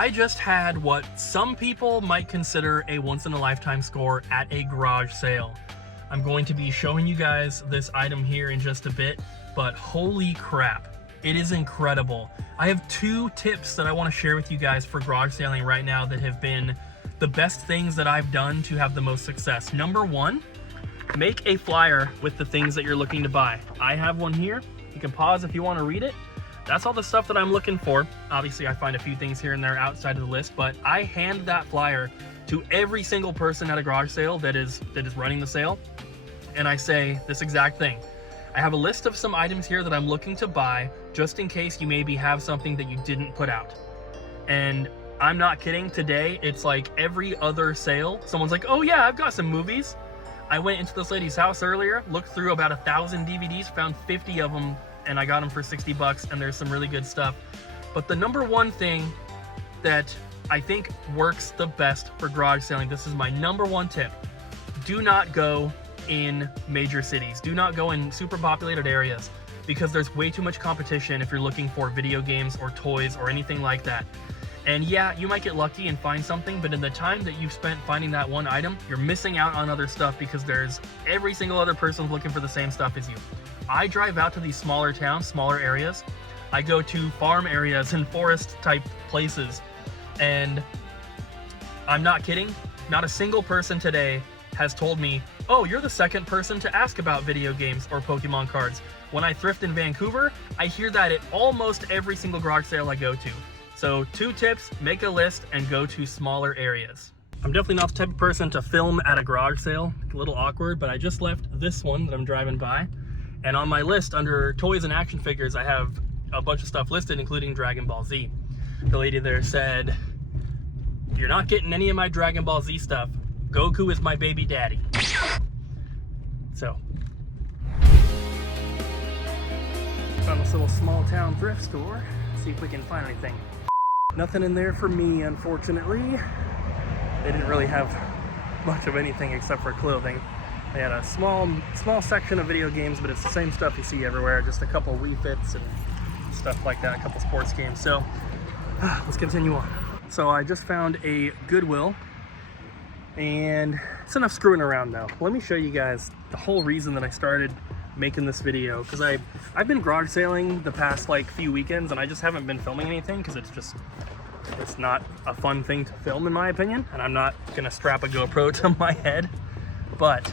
I just had what some people might consider a once-in-a-lifetime score at a garage sale. I'm going to be showing you guys this item here in just a bit, but holy crap, it is incredible. I have 2 tips that I want to share with you guys for garage sailing right now that have been the best things that I've done to have the most success. Number 1, make a flyer with the things that you're looking to buy. I have one here. You can pause if you want to read it. That's all the stuff that I'm looking for. Obviously, I find a few things here and there outside of the list, but I hand that flyer to every single person at a garage sale that is running the sale, and I say this exact thing. I have a list of some items here that I'm looking to buy, just in case you maybe have something that you didn't put out. And I'm not kidding, today it's like every other sale, someone's like, oh yeah, I've got some movies. I went into this lady's house earlier, looked through about 1,000 DVDs, found 50 of them, and I got them for 60 bucks, and there's some really good stuff. But the number 1 thing that I think works the best for garage selling, this is my number 1 tip. Do not go in major cities. Do not go in super populated areas, because there's way too much competition if you're looking for video games or toys or anything like that. And yeah, you might get lucky and find something, but in the time that you've spent finding that one item, you're missing out on other stuff, because there's every single other person looking for the same stuff as you. I drive out to these smaller towns, smaller areas. I go to farm areas and forest type places, and I'm not kidding, not a single person today has told me, oh, you're the second person to ask about video games or Pokemon cards. When I thrift in Vancouver, I hear that at almost every single garage sale I go to. So 2 tips, make a list and go to smaller areas. I'm definitely not the type of person to film at a garage sale. A little awkward, but I just left this one that I'm driving by. And on my list under toys and action figures, I have a bunch of stuff listed, including Dragon Ball Z. The lady there said, you're not getting any of my Dragon Ball Z stuff. Goku is my baby daddy. So, found this little small town thrift store. See if we can find anything. Nothing in there for me, unfortunately. They didn't really have much of anything except for clothing. They had a small section of video games, but it's the same stuff you see everywhere, just a couple refits and stuff like that, a couple sports games. So let's continue on. So I just found a Goodwill, and it's enough screwing around though. Let me show you guys the whole reason that I started making this video, because I've been garage sailing the past like few weekends, and I just haven't been filming anything because it's not a fun thing to film, in my opinion, and I'm not gonna strap a GoPro to my head. But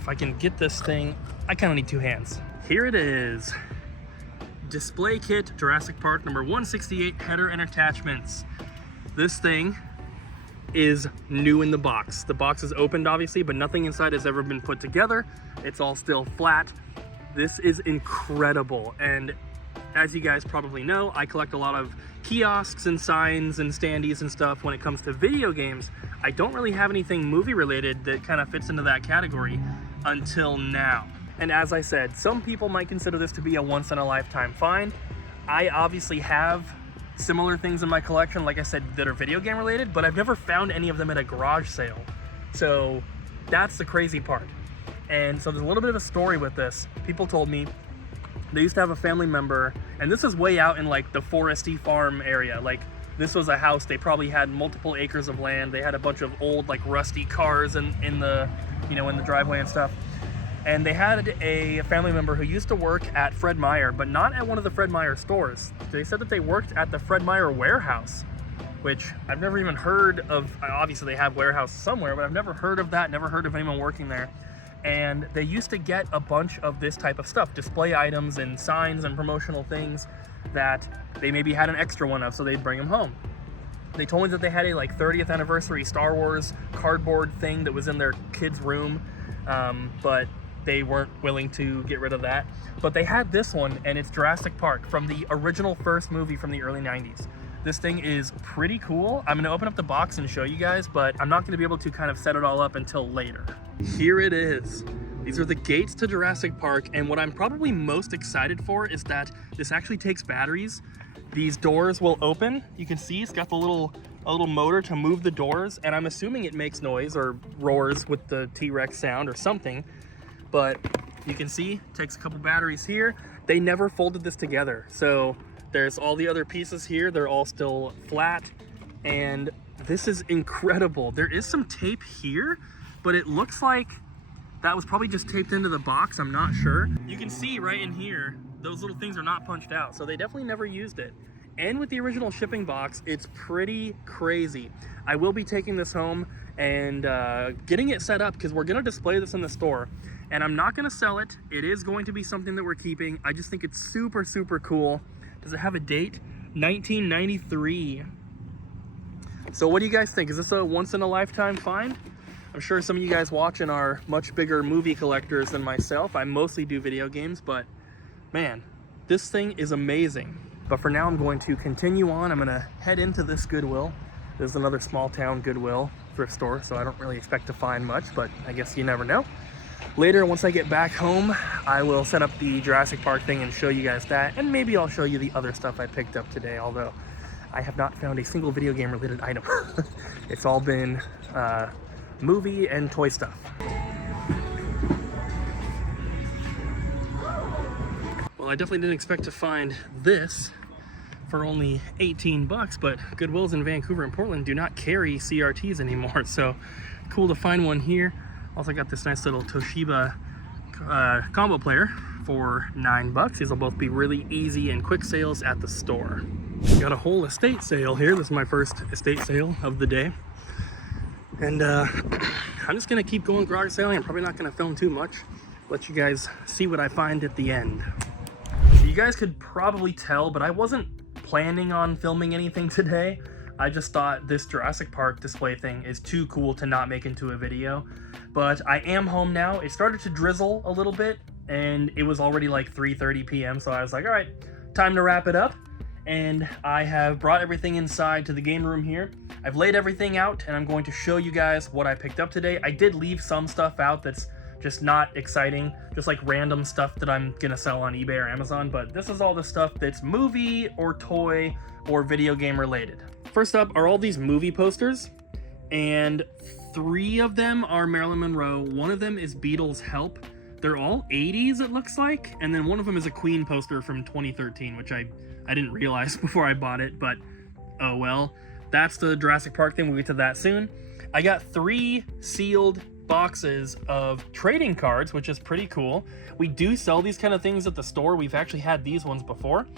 if I can get this thing, I kind of need 2 hands. Here it is. Display kit, Jurassic Park number 168, header and attachments. This thing is new in the box. The box is opened obviously, but nothing inside has ever been put together. It's all still flat. This is incredible. And as you guys probably know, I collect a lot of kiosks and signs and standees and stuff. When it comes to video games, I don't really have anything movie related that kind of fits into that category until now. And as I said, some people might consider this to be a once-in-a-lifetime find. I obviously have similar things in my collection, like I said, that are video game related, but I've never found any of them at a garage sale. So that's the crazy part. And so there's a little bit of a story with this. People told me they used to have a family member, and this is way out in like the foresty farm area. Like, this was a house, they probably had multiple acres of land. They had a bunch of old like rusty cars in the driveway and stuff. And they had a family member who used to work at Fred Meyer, but not at one of the Fred Meyer stores. They said that they worked at the Fred Meyer warehouse, which I've never even heard of. Obviously they have warehouse somewhere, but I've never heard of that, never heard of anyone working there. And they used to get a bunch of this type of stuff, display items and signs and promotional things that they maybe had an extra one of, so they'd bring them home. They told me that they had a like 30th anniversary Star Wars cardboard thing that was in their kid's room, but they weren't willing to get rid of that. But they had this one, and it's Jurassic Park from the original first movie from the early 90s. This thing is pretty cool. I'm gonna open up the box and show you guys, but I'm not gonna be able to kind of set it all up until later. Here it is. These are the gates to Jurassic Park, and what I'm probably most excited for is that this actually takes batteries. These doors will open. You can see it's got a little motor to move the doors, and I'm assuming it makes noise or roars with the T-Rex sound or something. But you can see it takes a couple batteries here. They never folded this together, so There's all the other pieces here. They're all still flat. And this is incredible. There is some tape here, but it looks like that was probably just taped into the box. I'm not sure. You can see right in here, those little things are not punched out. So they definitely never used it. And with the original shipping box, it's pretty crazy. I will be taking this home and getting it set up because we're gonna display this in the store. And I'm not gonna sell it. It is going to be something that we're keeping. I just think it's super, super cool. Does it have a date? 1993. So what do you guys think? Is this a once in a lifetime find? I'm sure some of you guys watching are much bigger movie collectors than myself. I mostly do video games, but man, this thing is amazing. But for now, I'm going to continue on. I'm gonna head into this Goodwill. There's another small town Goodwill thrift store, so I don't really expect to find much, but I guess you never know. Later, once I get back home, I will set up the Jurassic Park thing and show you guys that, and maybe I'll show you the other stuff I picked up today, although I have not found a single video game related item. It's all been movie and toy stuff. Well, I definitely didn't expect to find this for only 18 bucks, but Goodwills in Vancouver and Portland do not carry CRTs anymore, so cool to find one here. Also got this nice little Toshiba combo player for 9 bucks. These will both be really easy and quick sales at the store. Got a whole estate sale here. This is my first estate sale of the day. And I'm just gonna keep going garage sailing. I'm probably not gonna film too much. Let you guys see what I find at the end. So you guys could probably tell, but I wasn't planning on filming anything today. I just thought this Jurassic Park display thing is too cool to not make into a video. But I am home now. It started to drizzle a little bit, and it was already like 3:30 p.m. So I was like, all right, time to wrap it up. And I have brought everything inside to the game room here. I've laid everything out, and I'm going to show you guys what I picked up today. I did leave some stuff out that's just not exciting, just like random stuff that I'm gonna sell on eBay or Amazon, but this is all the stuff that's movie or toy or video game related. First up are all these movie posters, and 3 of them are Marilyn Monroe. 1 of them is Beatles Help. They're all 80s, it looks like, and then 1 of them is a Queen poster from 2013, which I didn't realize before I bought it, but oh well. That's the Jurassic Park thing. We'll get to that soon. I got 3 sealed boxes of trading cards, which is pretty cool. We do sell these kind of things at the store. We've actually had these ones before.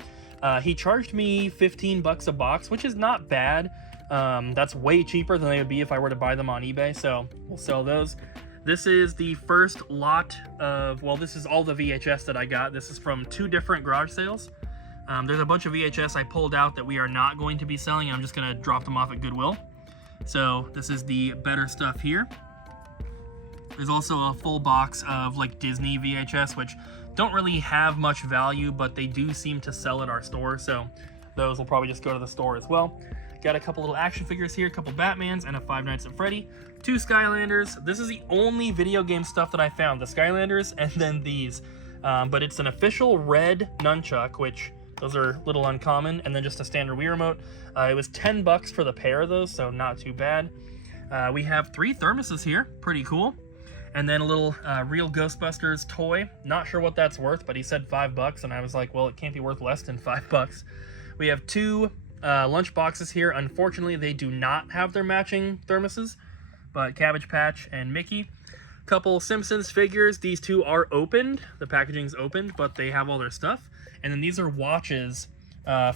He charged me 15 bucks a box, which is not bad. That's way cheaper than they would be if I were to buy them on eBay, so we'll sell those. This is the first lot of, well, this is all the VHS that I got. This is from 2 different garage sales. There's a bunch of VHS I pulled out that we are not going to be selling. I'm just gonna drop them off at Goodwill. So this is the better stuff here. There's also a full box of like Disney VHS, which don't really have much value, but they do seem to sell at our store. So those will probably just go to the store as well. Got a couple little action figures here, a couple Batmans and a Five Nights at Freddy, 2 Skylanders. This is the only video game stuff that I found, the Skylanders and then these. But it's an official red nunchuck, which those are a little uncommon, and then just a standard Wii remote. It was 10 bucks for the pair of those, so not too bad. We have 3 thermoses here, pretty cool. And then a little real Ghostbusters toy. Not sure what that's worth, but he said 5 bucks, and I was like, well, it can't be worth less than 5 bucks. We have 2 lunch boxes here. Unfortunately, they do not have their matching thermoses, but Cabbage Patch and Mickey. Couple Simpsons figures. These 2 are opened. The packaging's opened, but they have all their stuff. And then these are watches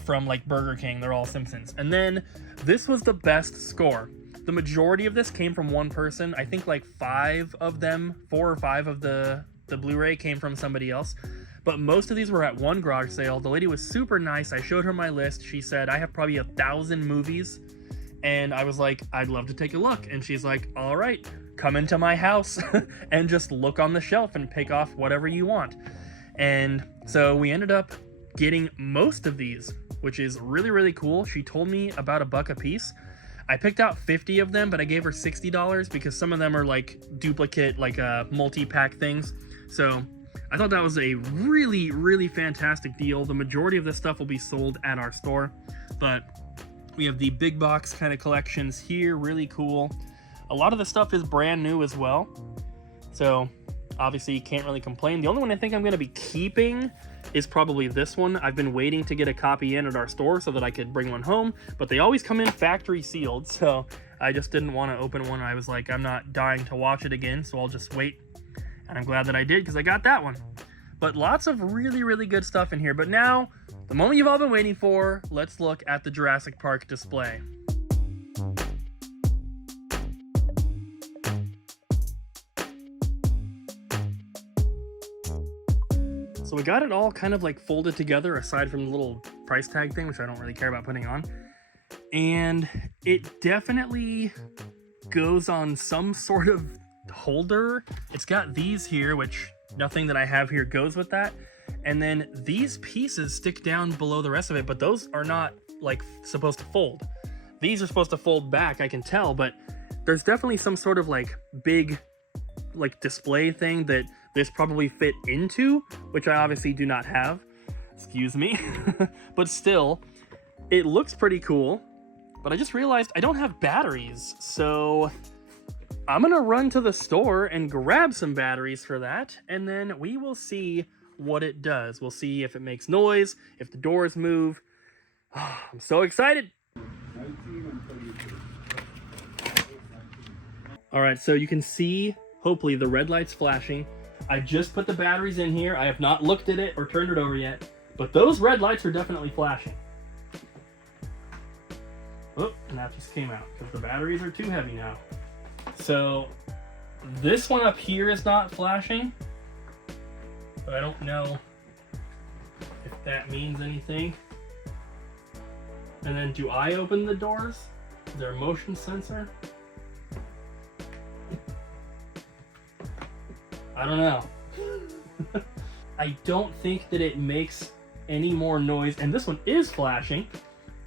from like Burger King. They're all Simpsons. And then this was the best score. The majority of this came from one person. I think like 5 of them, 4 or 5 of the Blu-ray came from somebody else. But most of these were at one garage sale. The lady was super nice. I showed her my list. She said, I have probably 1,000 movies. And I was like, I'd love to take a look. And she's like, all right, come into my house and just look on the shelf and pick off whatever you want. And so we ended up getting most of these, which is really, really cool. She told me about $1 a piece. I picked out 50 of them, but I gave her $60 because some of them are like duplicate, like multi-pack things. So I thought that was a really, really fantastic deal. The majority of this stuff will be sold at our store, but we have the big box kind of collections here, really cool. A lot of the stuff is brand new as well. So obviously you can't really complain. The only one I think I'm going to be keeping is probably this one. I've been waiting to get a copy in at our store so that I could bring one home, but they always come in factory sealed, so I just didn't want to open one. I was like, I'm not dying to watch it again, so I'll just wait. And I'm glad that I did, because I got that one. But lots of really, really good stuff in here. But now, the moment you've all been waiting for, let's look at the Jurassic Park display. So we got it all kind of like folded together, aside from the little price tag thing, which I don't really care about putting on. And it definitely goes on some sort of holder. It's got these here, which nothing that I have here goes with that. And then these pieces stick down below the rest of it, but those are not like supposed to fold. These are supposed to fold back, I can tell, but there's definitely some sort of like big like display thing that this probably fit into, which I obviously do not have. Excuse me. But still, it looks pretty cool. But I just realized I don't have batteries, so I'm gonna run to the store and grab some batteries for that, and then we will see what it does. We'll see if it makes noise, if the doors move. I'm so excited. All right, so you can see, hopefully, the red light's flashing. I just put the batteries in here. I have not looked at it or turned it over yet, but those red lights are definitely flashing. Oh, and that just came out because the batteries are too heavy now. So this one up here is not flashing, but I don't know if that means anything. And then do I open the doors? Is there a motion sensor? I don't know. I don't think that it makes any more noise. And this one is flashing.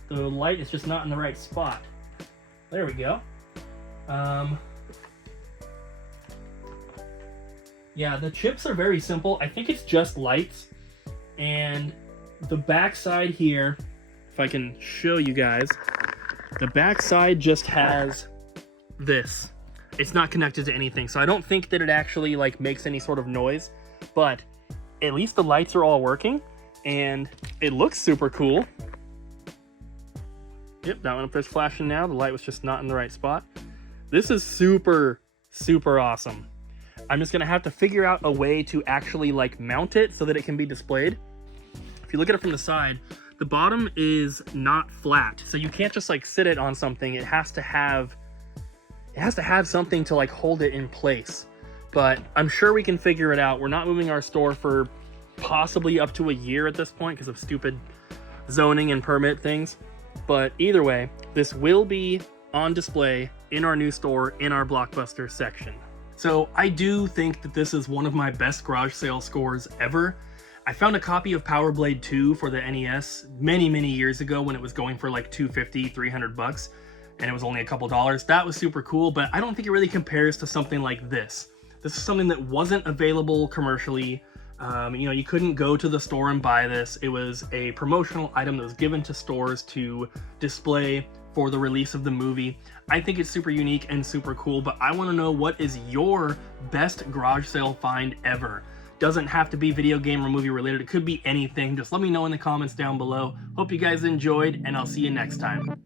The light is just not in the right spot. There we go. Yeah, the chips are very simple. I think it's just lights. And the back side here, if I can show you guys, the back side just has this. It's not connected to anything, so I don't think that it actually like makes any sort of noise, but at least the lights are all working and it looks super cool. Yep, that one up there's flashing now. The light was just not in the right spot. This is super, super awesome. I'm just gonna have to figure out a way to actually like mount it so that it can be displayed. If you look at it from the side, the bottom is not flat, so you can't just like sit it on something. It has to have something to like hold it in place. But I'm sure we can figure it out. We're not moving our store for possibly up to a year at this point because of stupid zoning and permit things. But either way, this will be on display in our new store in our Blockbuster section. So I do think that this is one of my best garage sale scores ever. I found a copy of Power Blade 2 for the NES many, many years ago when it was going for like $250, $300, and it was only a couple dollars. That was super cool, but I don't think it really compares to something like this. This is something that wasn't available commercially. You know, you couldn't go to the store and buy this. It was a promotional item that was given to stores to display for the release of the movie. I think it's super unique and super cool, but I want to know, what is your best garage sale find ever? Doesn't have to be video game or movie related. It could be anything. Just let me know in the comments down below. Hope you guys enjoyed, and I'll see you next time.